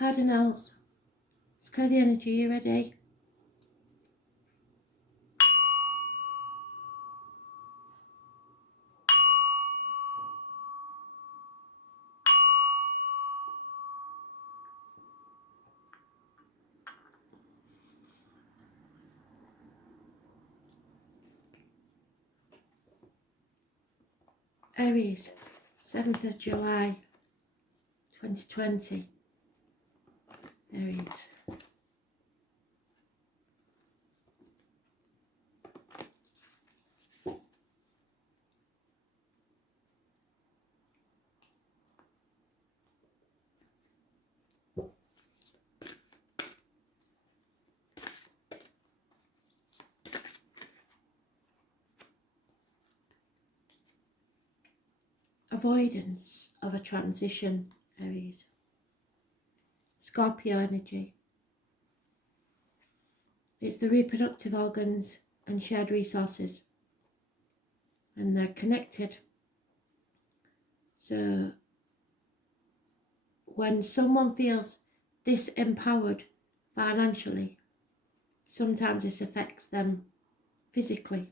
Cardinals, let's clear the energy. You ready? Aries, 7th of July, 2020. Aries. Avoidance of a transition, Aries. Scorpio energy. It's the reproductive organs and shared resources, and they're connected. So when someone feels disempowered financially, sometimes this affects them physically.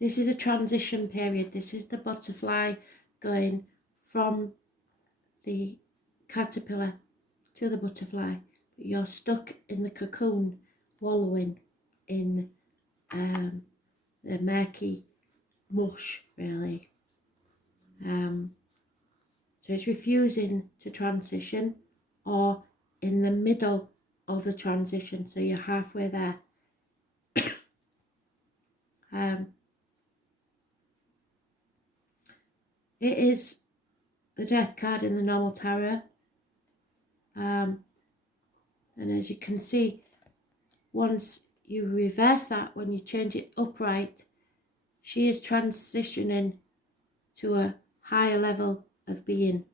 This is a transition period. This is the butterfly going from the caterpillar to the butterfly. But you're stuck in the cocoon, wallowing in the murky mush, really. So it's refusing to transition, or in the middle of the transition, so you're halfway there. It is the Death card in the normal tarot, and as you can see, once you reverse that, when you change it upright, she is transitioning to a higher level of being.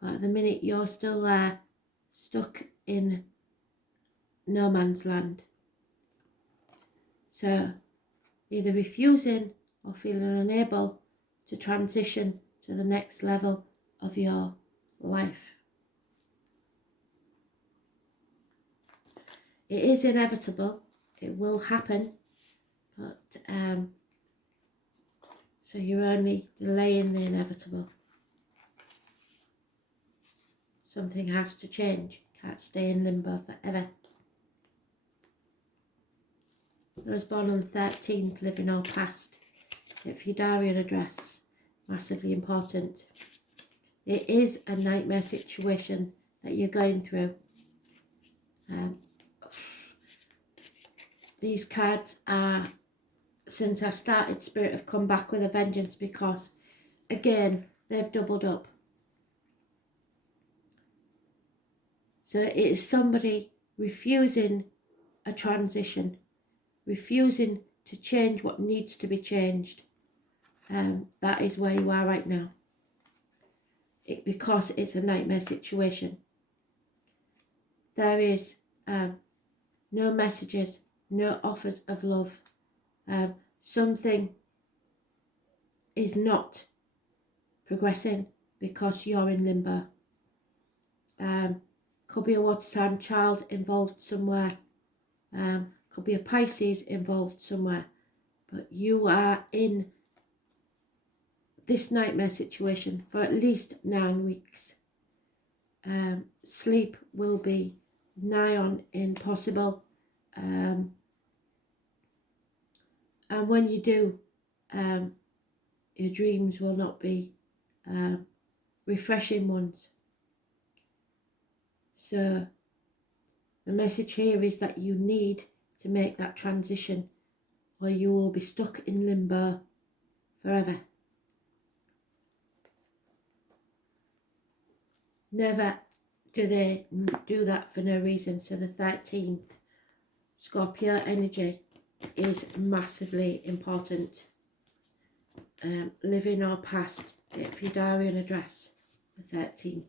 But at the minute, you're still there, stuck in no man's land. So either refusing or feeling unable to transition to the next level of your life. It is inevitable, it will happen, but so you're only delaying the inevitable. Something has to change, can't stay in limbo forever. Those born on the 13th, living or past. If your diary and address, massively important. It is a nightmare situation that you're going through. These cards are, since I started, Spirit have come back with a vengeance, because again they've doubled up. So it is somebody refusing a transition, refusing to change what needs to be changed. That is where you are right now. Because it's a nightmare situation. There is no messages, no offers of love. Something is not progressing because you're in limbo. Could be a water sign child involved somewhere. Could be a Pisces involved somewhere. But you are in this nightmare situation for at least 9 weeks. Sleep will be nigh on impossible. And when you do, your dreams will not be refreshing ones. So the message here is that you need to make that transition, or you will be stuck in limbo forever. Never do they do that for no reason. So the 13th, Scorpio energy is massively important. Living or past, if your diary and address, the 13th.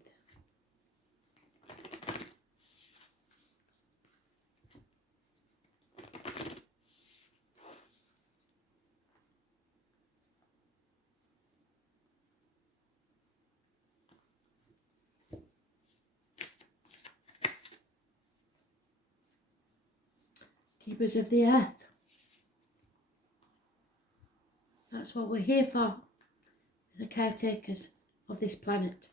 Keepers of the earth. That's what we're here for, the caretakers of this planet.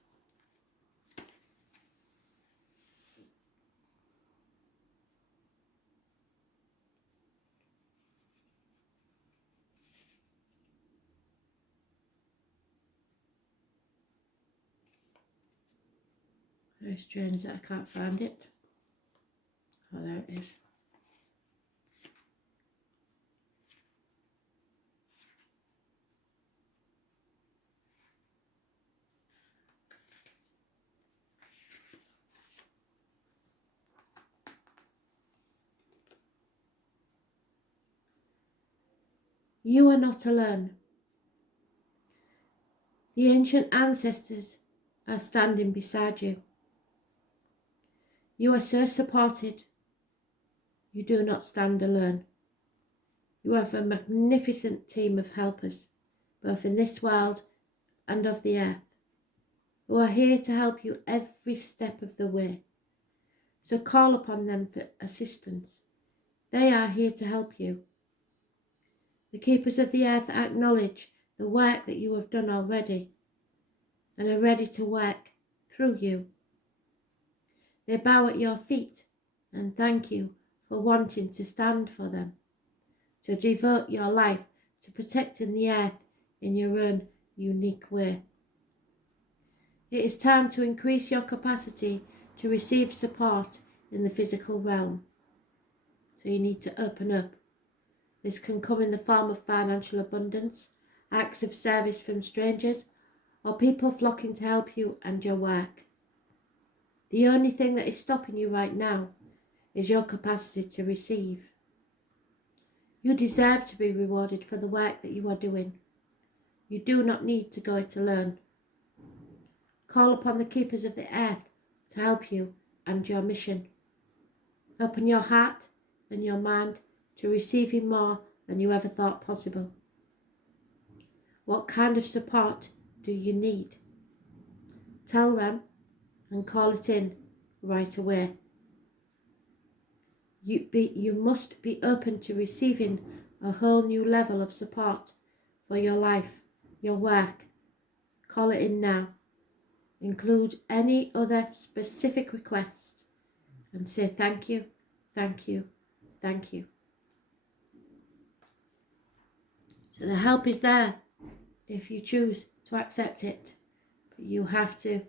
Very strange that I can't find it. Oh, there it is. You are not alone. The ancient ancestors are standing beside you. You are so supported. You do not stand alone. You have a magnificent team of helpers, both in this world and of the earth, who are here to help you every step of the way. So call upon them for assistance. They are here to help you. The keepers of the earth acknowledge the work that you have done already and are ready to work through you. They bow at your feet and thank you for wanting to stand for them, to devote your life to protecting the earth in your own unique way. It is time to increase your capacity to receive support in the physical realm. So you need to open up. This can come in the form of financial abundance, acts of service from strangers, or people flocking to help you and your work. The only thing that is stopping you right now is your capacity to receive. You deserve to be rewarded for the work that you are doing. You do not need to go it alone. Call upon the keepers of the earth to help you and your mission. Open your heart and your mind to receiving more than you ever thought possible. What kind of support do you need? Tell them and call it in right away. You must be open to receiving a whole new level of support for your life, your work. Call it in now. Include any other specific request and say thank you, thank you, thank you. So the help is there if you choose to accept it, but you have to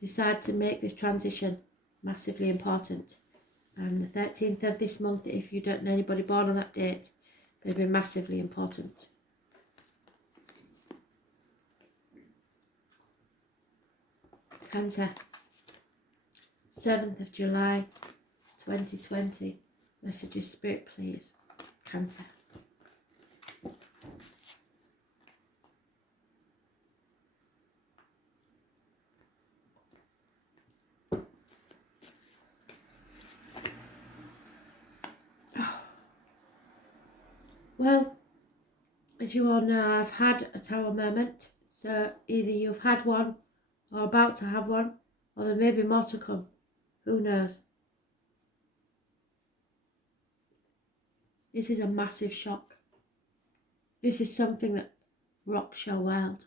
decide to make this transition massively important. And the 13th of this month, if you don't know anybody born on that date, will be massively important. Cancer, 7th of July 2020. Messages, Spirit, please. Cancer. Well, as you all know, I've had a tower moment. So either you've had one or about to have one, or there may be more to come. Who knows? This is a massive shock. This is something that rocks your world.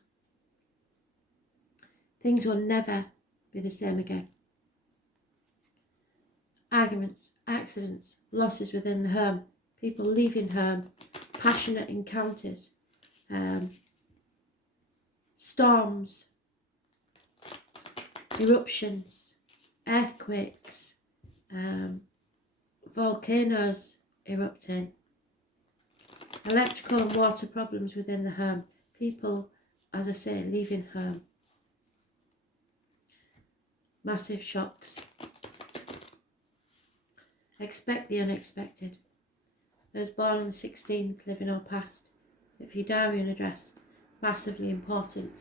Things will never be the same again. Arguments, accidents, losses within the home, people leaving home, passionate encounters, storms, eruptions, earthquakes, volcanoes erupting, electrical and water problems within the home, people, as I say, leaving home. Massive shocks. Expect the unexpected. Those born on the 16th, living or past, if your diary and address, massively important.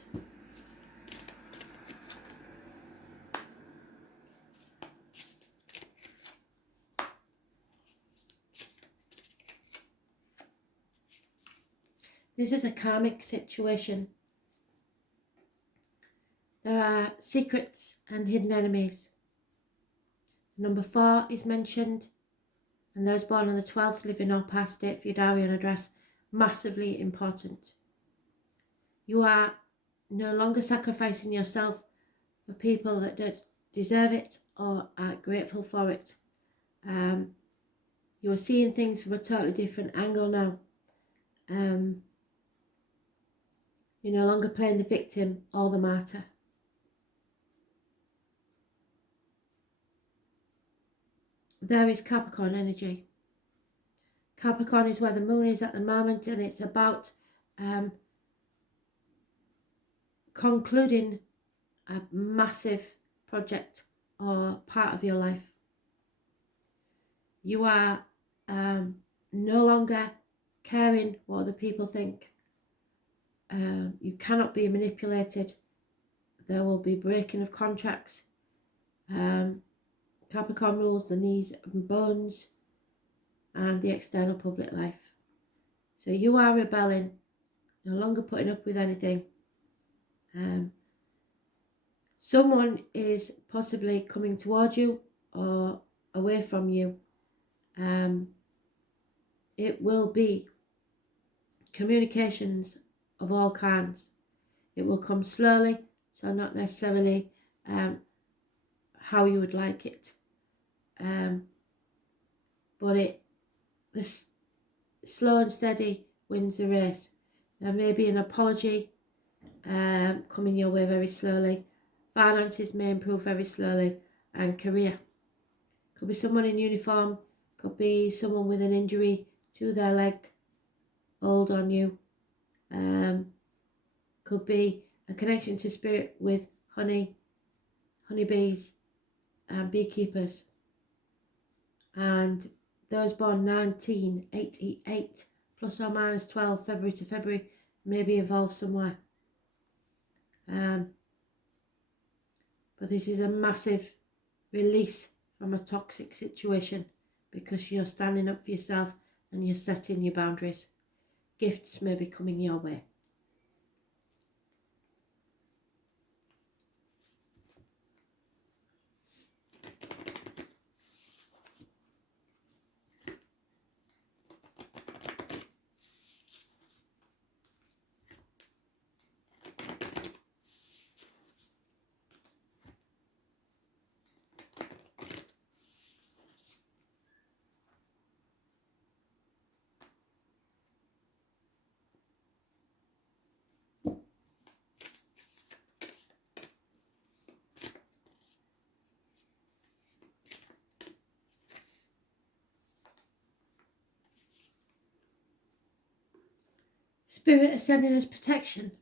This is a karmic situation. There are secrets and hidden enemies. Number 4 is mentioned. And those born on the 12th, living or past date for your diary and address, massively important. You are no longer sacrificing yourself for people that don't deserve it or are grateful for it. You are seeing things from a totally different angle now. You're no longer playing the victim or the martyr. There is Capricorn energy. Capricorn is where the moon is at the moment, and it's about concluding a massive project or part of your life. You are no longer caring what other people think. You cannot be manipulated. There will be breaking of contracts. Capricorn rules the knees and bones and the external public life. So you are rebelling, no longer putting up with anything. Someone is possibly coming towards you or away from you. It will be communications of all kinds. It will come slowly, so not necessarily how you would like it. But the slow and steady wins the race. There may be an apology coming your way very slowly. Finances may improve very slowly, and career. Could be someone in uniform, could be someone with an injury to their leg, old on you. Could be a connection to spirit with honeybees and beekeepers. And those born 1988 plus or minus 12 February to February may be involved somewhere. But this is a massive release from a toxic situation because you're standing up for yourself and you're setting your boundaries. Gifts may be coming your way. Spirit is sending us protection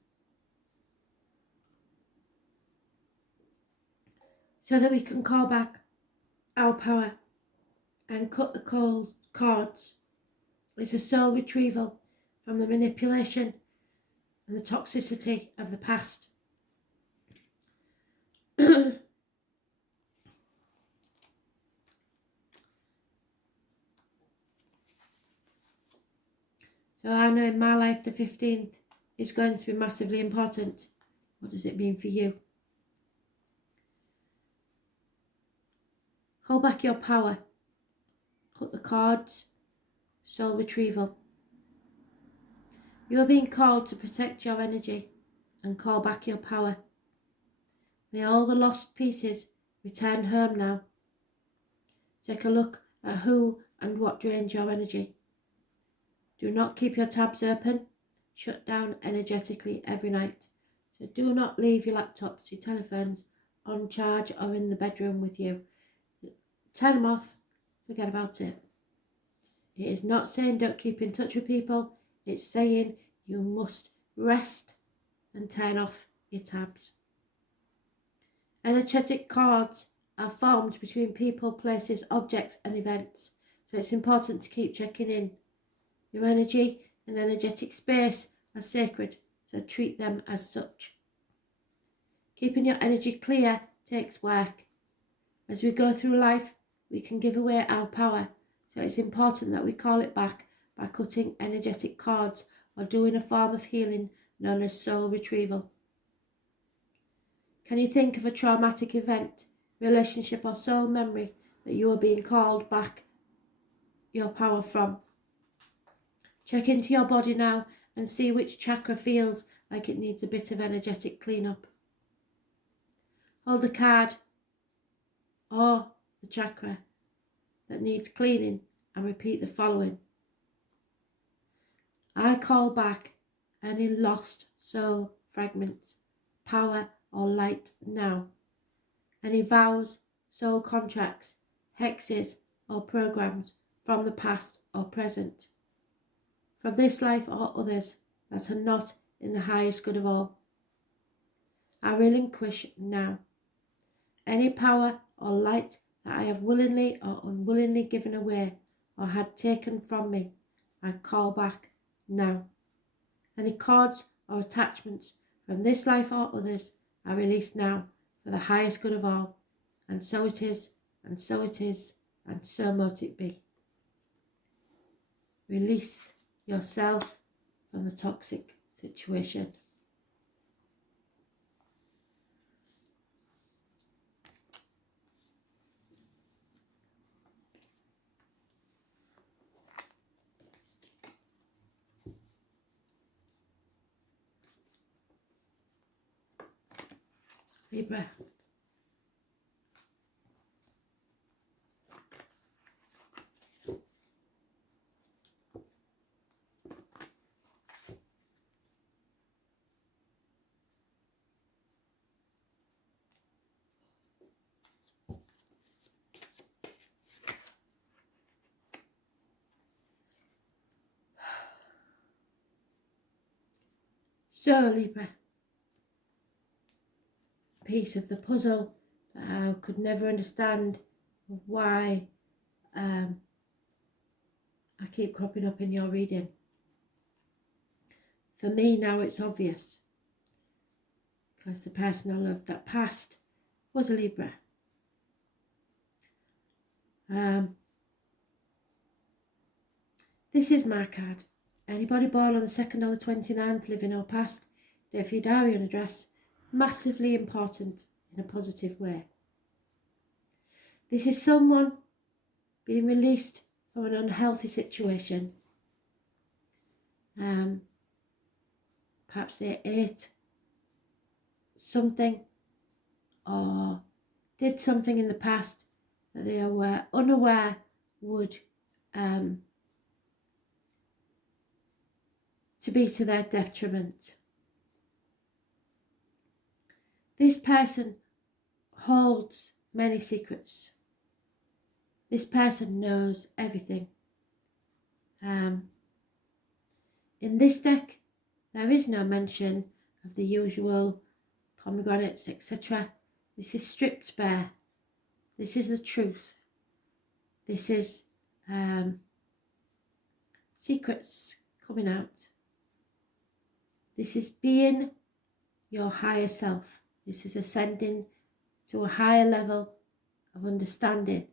so that we can call back our power and cut the cords. It's a soul retrieval from the manipulation and the toxicity of the past. So I know in my life the 15th is going to be massively important. What does it mean for you? Call back your power. Cut the cords. Soul retrieval. You are being called to protect your energy and call back your power. May all the lost pieces return home now. Take a look at who and what drains your energy. Do not keep your tabs open. Shut down energetically every night. So do not leave your laptops, your telephones on charge or in the bedroom with you. Turn them off. Forget about it. It is not saying don't keep in touch with people. It's saying you must rest and turn off your tabs. Energetic cords are formed between people, places, objects and events. So it's important to keep checking in. Your energy and energetic space are sacred, so treat them as such. Keeping your energy clear takes work. As we go through life, we can give away our power, so it's important that we call it back by cutting energetic cords or doing a form of healing known as soul retrieval. Can you think of a traumatic event, relationship or soul memory that you are being called back your power from. Check into your body now and see which chakra feels like it needs a bit of energetic cleanup. Hold the card or the chakra that needs cleaning and repeat the following. I call back any lost soul fragments, power or light now. Any vows, soul contracts, hexes or programs from the past or present, from this life or others that are not in the highest good of all. I relinquish now. Any power or light that I have willingly or unwillingly given away or had taken from me, I call back now. Any cords or attachments from this life or others, I release now for the highest good of all. And so it is, and so it is, and so mote it be. Release yourself from the toxic situation. Libra. So, Libra, a piece of the puzzle that I could never understand why I keep cropping up in your reading. For me now it's obvious, because the person I loved that passed was a Libra. This is my card. Anybody born on the 2nd or the 29th, living or past, date for your diary and address, massively important in a positive way. This is someone being released from an unhealthy situation. Perhaps they ate something or did something in the past that they were unaware would to be to their detriment. This person holds many secrets. This person knows everything. In this deck, there is no mention of the usual pomegranates, etc. This is stripped bare. This is the truth. This is secrets coming out. This is being your higher self. This is ascending to a higher level of understanding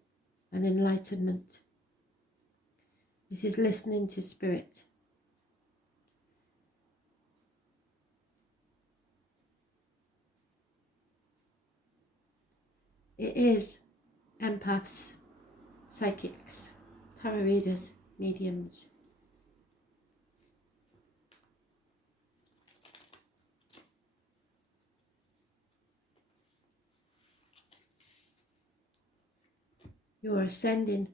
and enlightenment. This is listening to spirit. It is empaths, psychics, tarot readers, mediums. You are ascending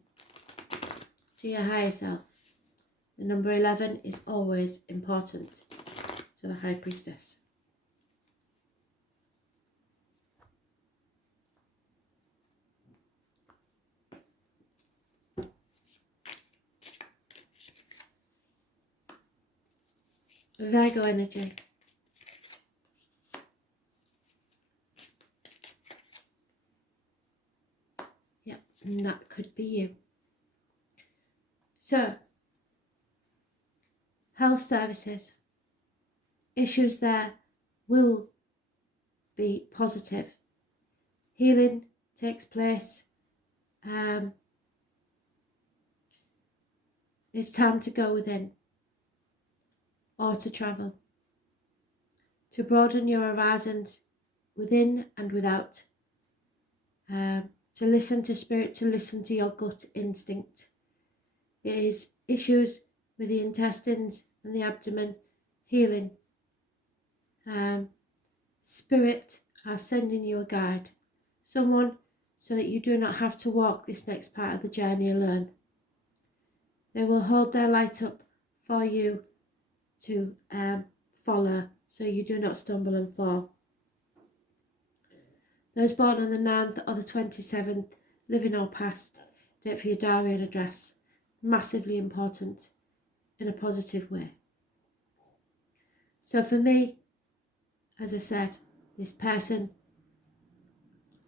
to your higher self. The number 11 is always important to the High Priestess. Virgo energy. Yep, and that could be you. So, health services. Issues there will be positive. Healing takes place. It's time to go within or to travel, to broaden your horizons within and without, to listen to spirit, to listen to your gut instinct. It is issues with the intestines and the abdomen, healing. Spirit are sending you a guide, someone so that you do not have to walk this next part of the journey alone. They will hold their light up for you to follow, so you do not stumble and fall. Those born on the 9th or the 27th, living or past, date for your diary and address. Massively important in a positive way. So for me, as I said, this person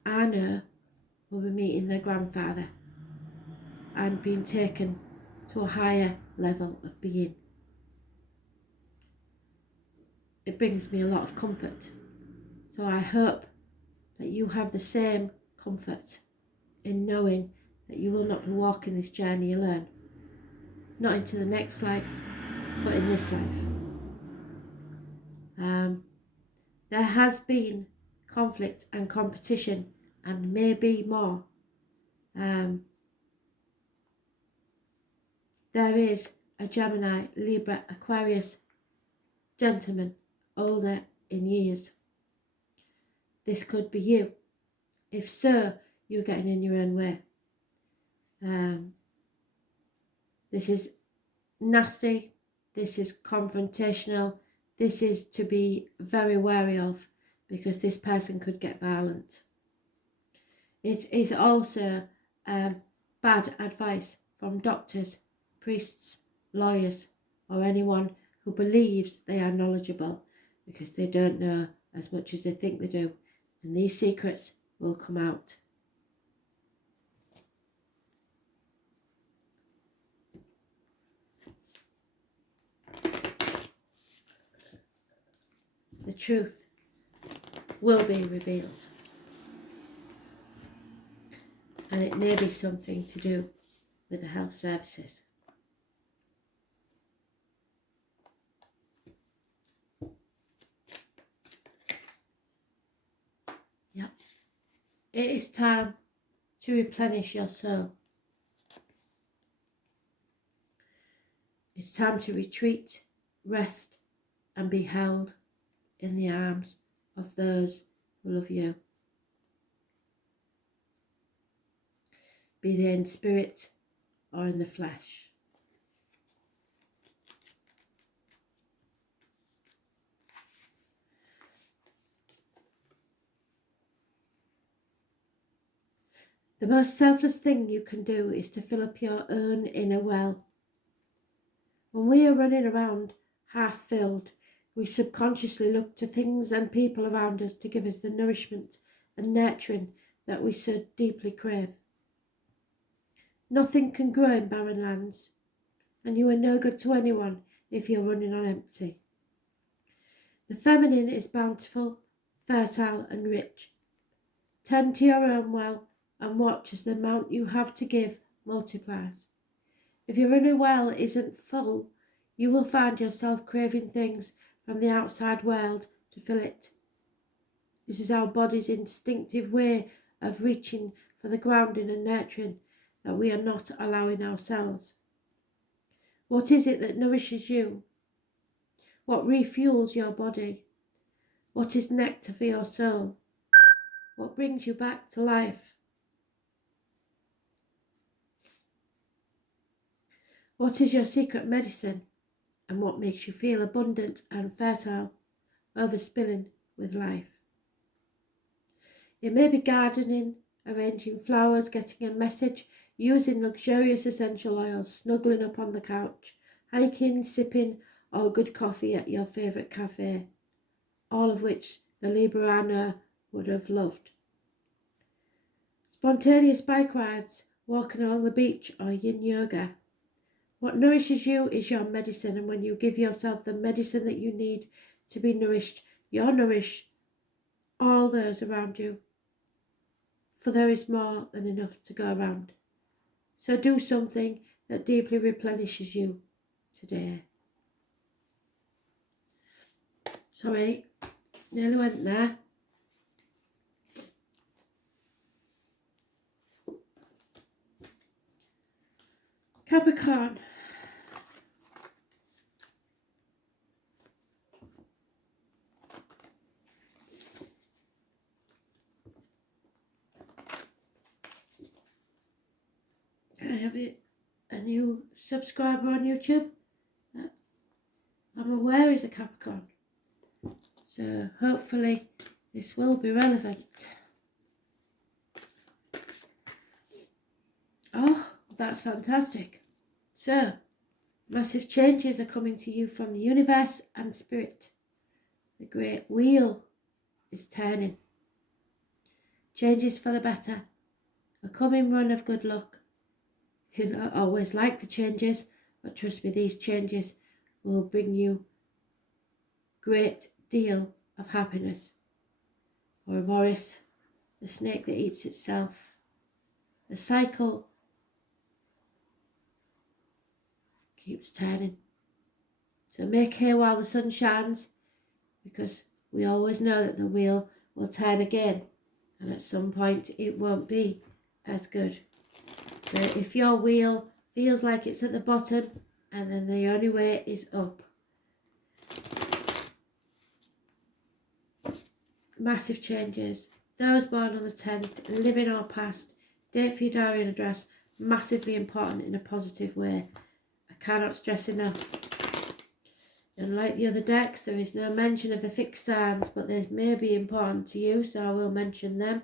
I know will be meeting their grandfather and being taken to a higher level of being. It brings me a lot of comfort. So I hope that you have the same comfort in knowing that you will not be walking this journey alone. Not into the next life, but in this life. There has been conflict and competition, and maybe more. There is a Gemini, Libra, Aquarius gentleman, older in years. This could be you. If so, you're getting in your own way. This is nasty. This is confrontational. This is to be very wary of, because this person could get violent. It is also bad advice from doctors, priests, lawyers, or anyone who believes they are knowledgeable, because they don't know as much as they think they do, and these secrets will come out. The truth will be revealed, and it may be something to do with the health services. Yep, it is time to replenish your soul. It's time to retreat, rest, and be held in the arms of those who love you. Be they in spirit or in the flesh. The most selfless thing you can do is to fill up your own inner well. When we are running around half filled, we subconsciously look to things and people around us to give us the nourishment and nurturing that we so deeply crave. Nothing can grow in barren lands, and you are no good to anyone if you're running on empty. The feminine is bountiful, fertile and rich. Tend to your own well and watch as the amount you have to give multiplies. If your inner well isn't full, you will find yourself craving things from the outside world to fill it. This is our body's instinctive way of reaching for the grounding and nurturing that we are not allowing ourselves. What is it that nourishes you? What refuels your body? What is nectar for your soul? What brings you back to life? What is your secret medicine, and what makes you feel abundant and fertile, overspilling with life? It may be gardening, arranging flowers, getting a message, using luxurious essential oils, snuggling up on the couch, hiking, sipping, or good coffee at your favourite cafe, all of which the Libra I know would have loved. Spontaneous bike rides, walking along the beach, or yin yoga. What nourishes you is your medicine, and when you give yourself the medicine that you need to be nourished, you'll nourish all those around you, for there is more than enough to go around. So do something that deeply replenishes you today. Sorry, nearly went there. Capricorn. I have a new subscriber on YouTube that I'm aware is a Capricorn. So hopefully this will be relevant. Oh, that's fantastic. So, massive changes are coming to you from the universe and spirit. The great wheel is turning. Changes for the better. A coming run of good luck. You don't always like the changes, but trust me, these changes will bring you great deal of happiness. Or Boris, the snake that eats itself. The cycle keeps turning. So make hay while the sun shines, because we always know that the wheel will turn again, and at some point it won't be as good. So if your wheel feels like it's at the bottom, and then the only way is up. Massive changes. Those born on the 10th, living or past, date for your diary and address, massively important in a positive way. I cannot stress enough. Unlike the other decks, there is no mention of the fixed signs, but they may be important to you, so I will mention them.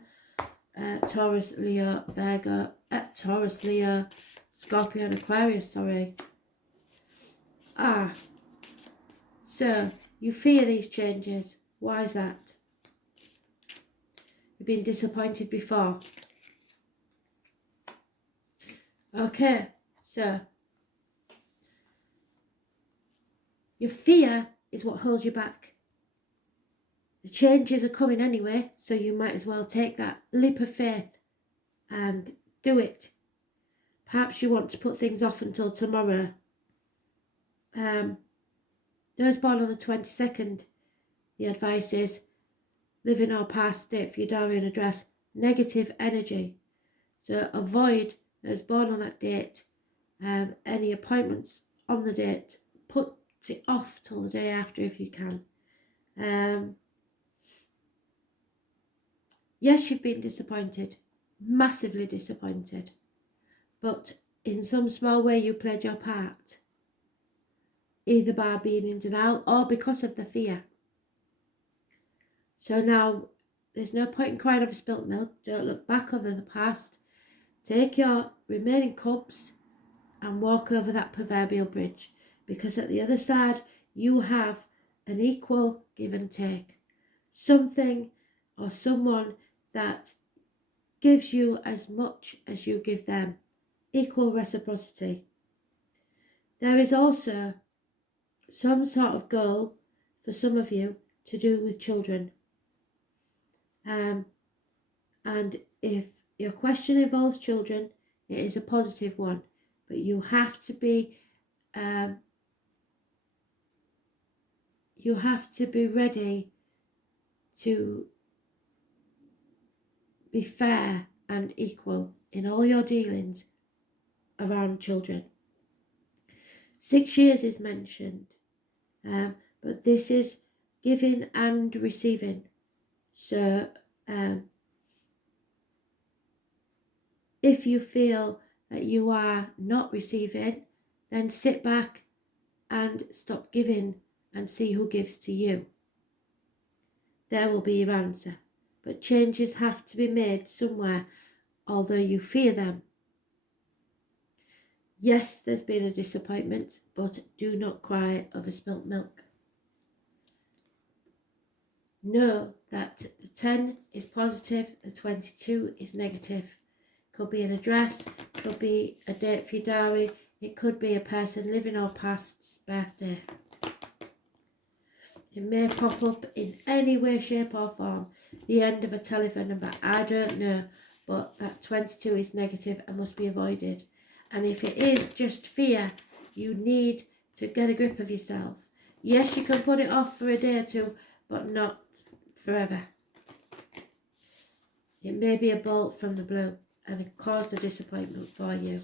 Taurus, Leo, Virgo, Taurus, Leo, Scorpio and Aquarius, sorry. So you fear these changes. Why is that? You've been disappointed before. Okay, so your fear is what holds you back. The changes are coming anyway, so you might as well take that leap of faith and do it. Perhaps you want to put things off until tomorrow. Those born on the 22nd, the advice is living or past, date for your diary and address, negative energy. So avoid those born on that date, any appointments on the date. Put it off till the day after if you can. Yes, you've been disappointed, massively disappointed, but in some small way you played your part, either by being in denial or because of the fear. So now there's no point in crying over spilt milk. Don't look back over the past. Take your remaining cups and walk over that proverbial bridge, because at the other side you have an equal give and take. Something or someone that gives you as much as you give them. Equal reciprocity. There is also some sort of goal for some of you to do with children. And if your question involves children, it is a positive one, but you have to be ready to be fair and equal in all your dealings around children. 6 years is mentioned, but this is giving and receiving. So if you feel that you are not receiving, then sit back and stop giving and see who gives to you. There will be your answer. But changes have to be made somewhere, although you fear them. Yes, there's been a disappointment, but do not cry over spilt milk. Know that the 10 is positive, the 22 is negative. Could be an address, could be a date for your diary, it could be a person living or past's birthday. It may pop up in any way, shape or form. The end of a telephone number, I don't know, but that 22 is negative and must be avoided. And if it is just fear, you need to get a grip of yourself. Yes, you can put it off for a day or two, but not forever. It may be a bolt from the blue and it caused a disappointment for you.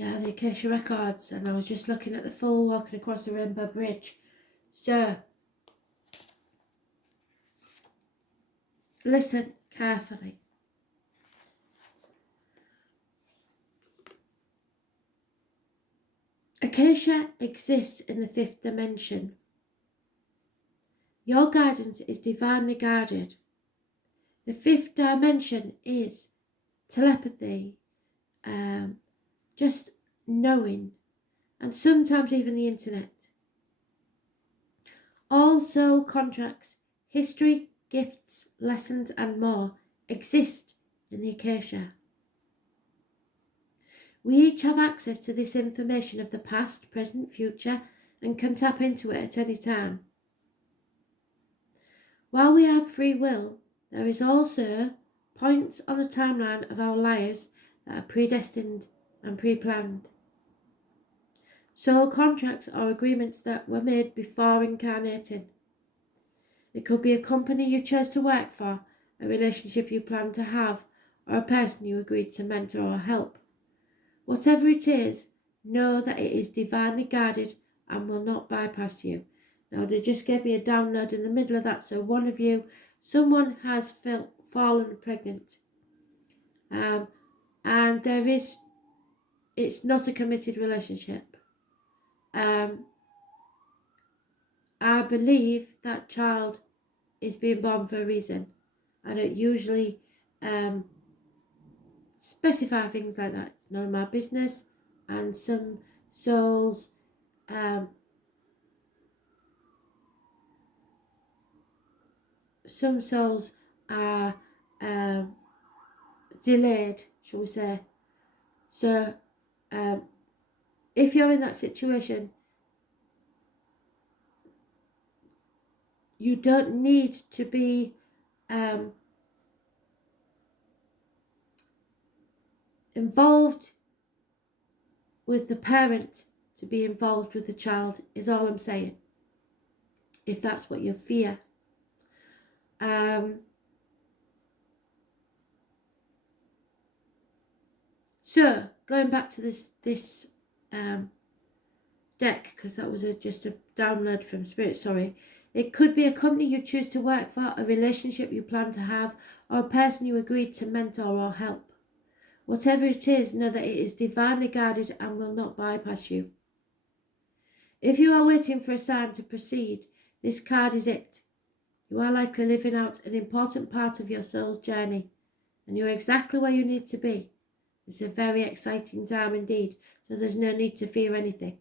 Yeah, the Acacia Records, and I was just looking at the fool walking across the Rainbow Bridge. So, listen carefully. Acacia exists in the 5th dimension. Your guidance is divinely guided. The 5th dimension is telepathy, just knowing, and sometimes even the internet. All soul contracts, history, gifts, lessons, and more exist in the Acacia. We each have access to this information of the past, present, future, and can tap into it at any time. While we have free will, there is also points on a timeline of our lives that are predestined and pre-planned. Soul contracts are agreements that were made before incarnating. It could be a company you chose to work for, a relationship you plan to have, or a person you agreed to mentor or help. Whatever it is, know that it is divinely guided and will not bypass you. Now, they just gave me a download in the middle of that, so one of you, someone has fallen pregnant. And it's not a committed relationship. I believe that child is being born for a reason. I don't usually specify things like that. It's none of my business. And some souls are delayed, shall we say. So if you're in that situation, you don't need to be involved with the parent to be involved with the child, is all I'm saying, if that's what you fear. So going back to this deck, because that was just a download from Spirit, sorry. It could be a company you choose to work for, a relationship you plan to have, or a person you agreed to mentor or help. Whatever it is, know that it is divinely guided and will not bypass you. If you are waiting for a sign to proceed, this card is it. You are likely living out an important part of your soul's journey, and you're exactly where you need to be. It's a very exciting time indeed, so there's no need to fear anything.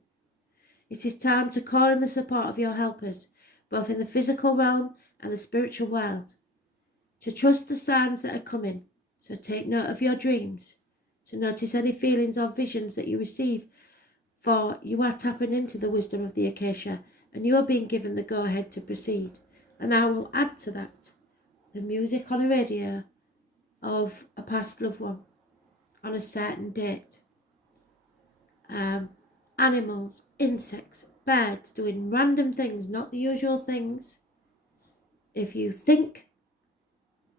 It is time to call in the support of your helpers, both in the physical realm and the spiritual world. To trust the signs that are coming, so take note of your dreams. To notice any feelings or visions that you receive, for you are tapping into the wisdom of the Acacia, and you are being given the go-ahead to proceed. And I will add to that the music on a radio of a past loved one on a certain date. Animals, insects, birds doing random things, not the usual things. If you think,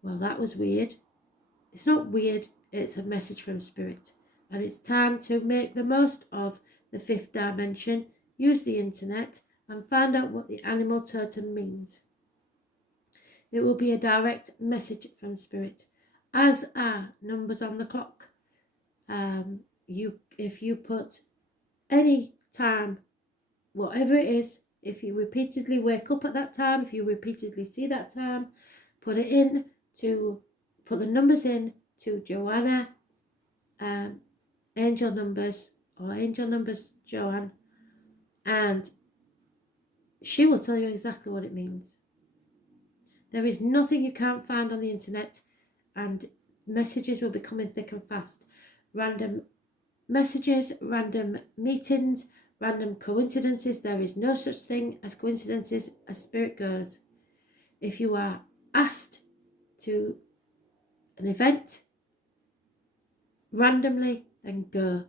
well, that was weird, it's not weird, it's a message from Spirit. And it's time to make the most of the 5th dimension, use the internet, and find out what the animal totem means. It will be a direct message from Spirit, as are numbers on the clock. If you put any time, whatever it is, if you repeatedly wake up at that time, if you repeatedly see that time, put the numbers in to Joanna, angel numbers Joanne, and she will tell you exactly what it means. There is nothing you can't find on the internet, and messages will be coming thick and fast. Random messages, random meetings, random coincidences. There is no such thing as coincidences as Spirit goes. If you are asked to an event randomly, then go.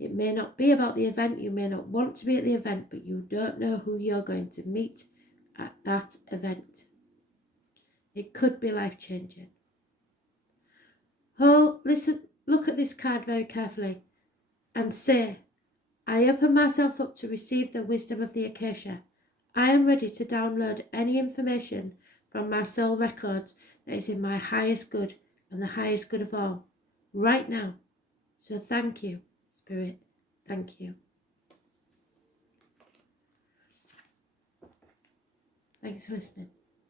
It may not be about the event, you may not want to be at the event, but you don't know who you're going to meet at that event. It could be life-changing. Oh, listen, look at this card very carefully. and say, I open myself up to receive the wisdom of the Acacia. I am ready to download any information from my soul records that is in my highest good and the highest good of all, right now. So thank you, Spirit. Thank you. Thanks for listening.